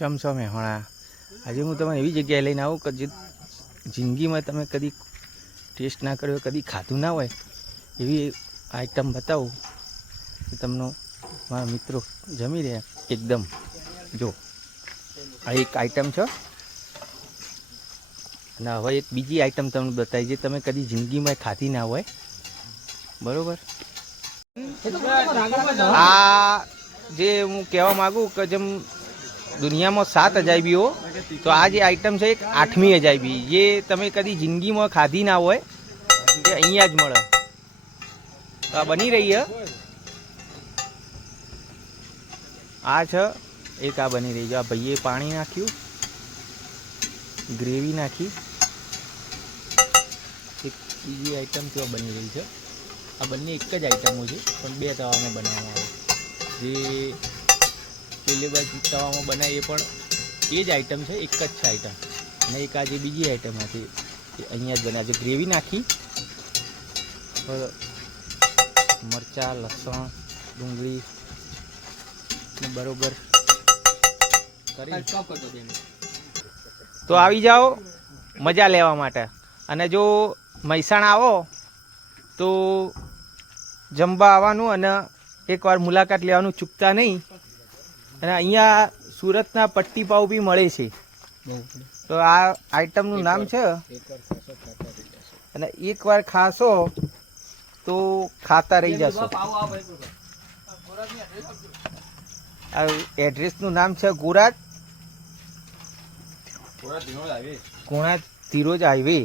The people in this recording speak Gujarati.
ચમચો મેહોણા આજે હું તમને એવી જગ્યાએ લઈને આવું કે જે જિંદગીમાં તમે કદી ટેસ્ટ ના કર્યો, કદી ખાધું ના હોય એવી આઈટમ બતાવું કે તમને મારા મિત્રો જમી રહ્યા એકદમ. જો આ એક આઈટમ છે અને હવે એક બીજી આઈટમ તમને બતાવી જે તમે કદી જિંદગીમાં ખાધી ના હોય. બરાબર. આ જે હું કહેવા માગું કે જેમ દુનિયામાં 7 અજાયબીઓ, તો આ જે આઈટમ છે એક 8મી અજાયબી, જે તમે કદી જિંદગીમાં ખાધી ના હોય એ અહીંયા જ મળે. તો આ બની રહી છે. આ છે એક, આ બની રહી છે. આ ભાઈએ પાણી નાખ્યું, ગ્રેવી નાખી. એક બીજી આઈટમ તો બની રહી છે. આ બંને એક જ આઈટમો છે પણ 2 તવામાં બનાવવામાં આવે. જે પેલી બાજુ તવામાં બનાવી એ પણ એ જ આઈટમ છે, એક જ છે આઈટમ. અને એક આ જે બીજી આઈટમ હતી એ અહીંયા જ બનાવે છે. ગ્રેવી નાખી, મરચાં, લસણ, ડુંગળી બરોબર કરી. તો આવી જાઓ મજા લેવા માટે. અને જો મહેસાણા આવો તો જમવા આવવાનું અને એકવાર મુલાકાત લેવાનું ચૂકતા નહીં. અને અહીંયા સુરતના પટ્ટી પાવ બી મળે છે. તો આ આઈટમનું નામ છે, અને એકવાર ખાશો તો ખાતા રહી જશો. આ એડ્રેસનું નામ છે ગોરાજ, કોણા ધીરોજ હાઈવે.